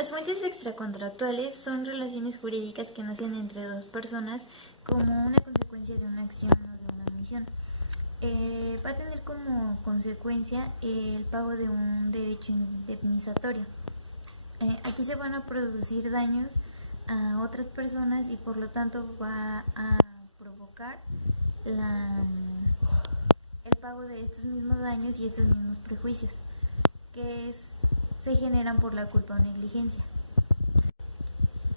Las fuentes extracontractuales son relaciones jurídicas que nacen entre dos personas como una consecuencia de una acción o de una omisión. Va a tener como consecuencia el pago de un derecho indemnizatorio. Aquí se van a producir daños a otras personas y por lo tanto va a provocar el pago de estos mismos daños y estos mismos prejuicios que se generan por la culpa o negligencia.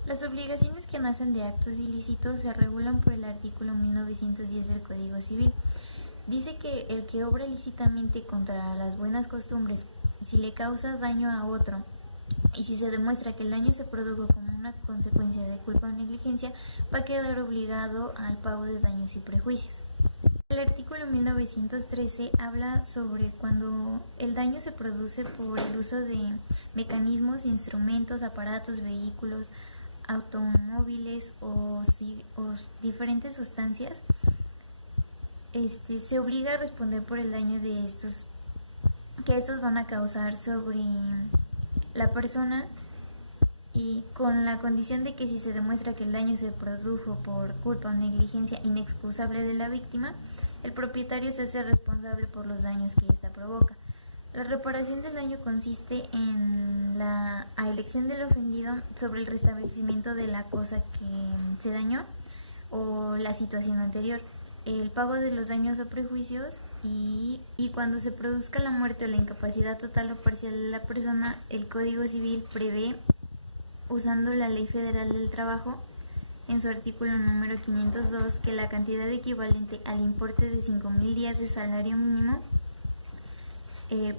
Las obligaciones que nacen de actos ilícitos se regulan por el artículo 1910 del Código Civil. Dice que el que obra ilícitamente contra las buenas costumbres, si le causa daño a otro y si se demuestra que el daño se produjo como una consecuencia de culpa o negligencia, va a quedar obligado al pago de daños y prejuicios. El artículo 1913 habla sobre cuando el daño se produce por el uso de mecanismos, instrumentos, aparatos, vehículos, automóviles o diferentes sustancias. Se obliga a responder por el daño de estos que estos van a causar sobre la persona, y con la condición de que si se demuestra que el daño se produjo por culpa o negligencia inexcusable de la víctima, el propietario se hace responsable por los daños que ésta provoca. La reparación del daño consiste en la elección del ofendido sobre el restablecimiento de la cosa que se dañó o la situación anterior, el pago de los daños o prejuicios y cuando se produzca la muerte o la incapacidad total o parcial de la persona, el Código Civil prevé, usando la Ley Federal del Trabajo, en su artículo número 502, que la cantidad equivalente al importe de 5,000 días de salario mínimo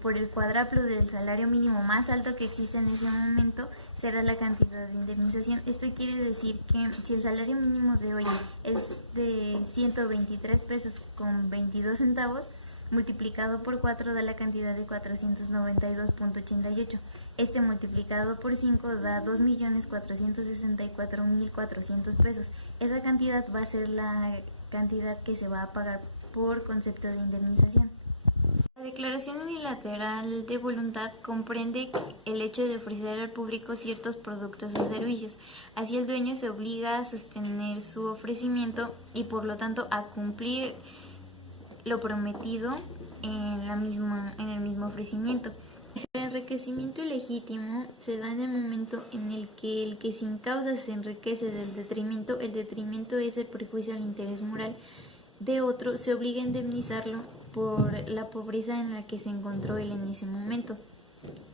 por el cuádruplo del salario mínimo más alto que existe en ese momento será la cantidad de indemnización. Esto quiere decir que si el salario mínimo de hoy es de 123 pesos con 22 centavos, multiplicado por 4 da la cantidad de 492.88. Este multiplicado por 5 da 2.464.400 pesos. Esa cantidad va a ser la cantidad que se va a pagar por concepto de indemnización. La declaración unilateral de voluntad comprende el hecho de ofrecer al público ciertos productos o servicios. Así el dueño se obliga a sostener su ofrecimiento y por lo tanto a cumplir lo prometido en el mismo ofrecimiento. El enriquecimiento ilegítimo se da en el momento en el que sin causa se enriquece del detrimento. El detrimento es el perjuicio al interés moral de otro, se obliga a indemnizarlo por la pobreza en la que se encontró él en ese momento,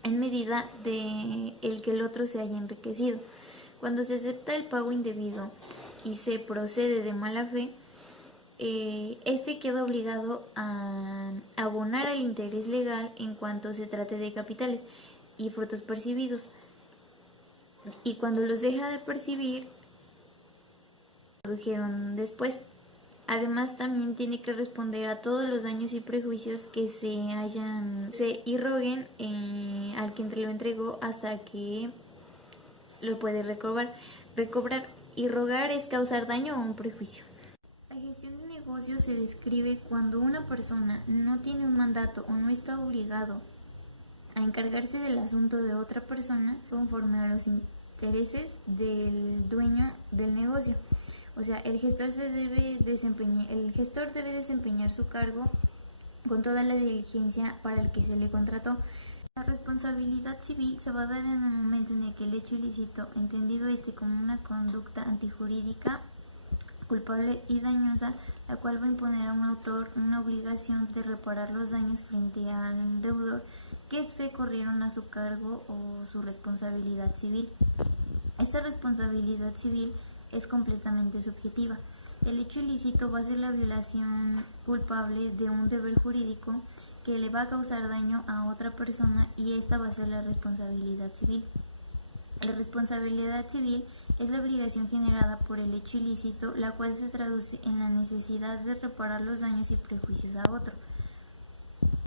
en medida de el que el otro se haya enriquecido. Cuando se acepta el pago indebido y se procede de mala fe, este queda obligado a abonar al interés legal en cuanto se trate de capitales y frutos percibidos, y cuando los deja de percibir, produjeron después. Además, también tiene que responder a todos los daños y prejuicios que se irroguen al que lo entregó hasta que lo puede recobrar. Irrogar es causar daño o un prejuicio. La gestión de negocios se describe cuando una persona no tiene un mandato o no está obligado a encargarse del asunto de otra persona conforme a los intereses del dueño del negocio. O sea, el gestor debe desempeñar su cargo con toda la diligencia para el que se le contrató. La responsabilidad civil se va a dar en el momento en el que el hecho ilícito, entendido como una conducta antijurídica, culpable y dañosa, la cual va a imponer a un autor una obligación de reparar los daños frente al deudor que se corrieron a su cargo o su responsabilidad civil. Esta responsabilidad civil es completamente subjetiva. El hecho ilícito va a ser la violación culpable de un deber jurídico que le va a causar daño a otra persona y esta va a ser la responsabilidad civil. La responsabilidad civil es la obligación generada por el hecho ilícito, la cual se traduce en la necesidad de reparar los daños y prejuicios a otro.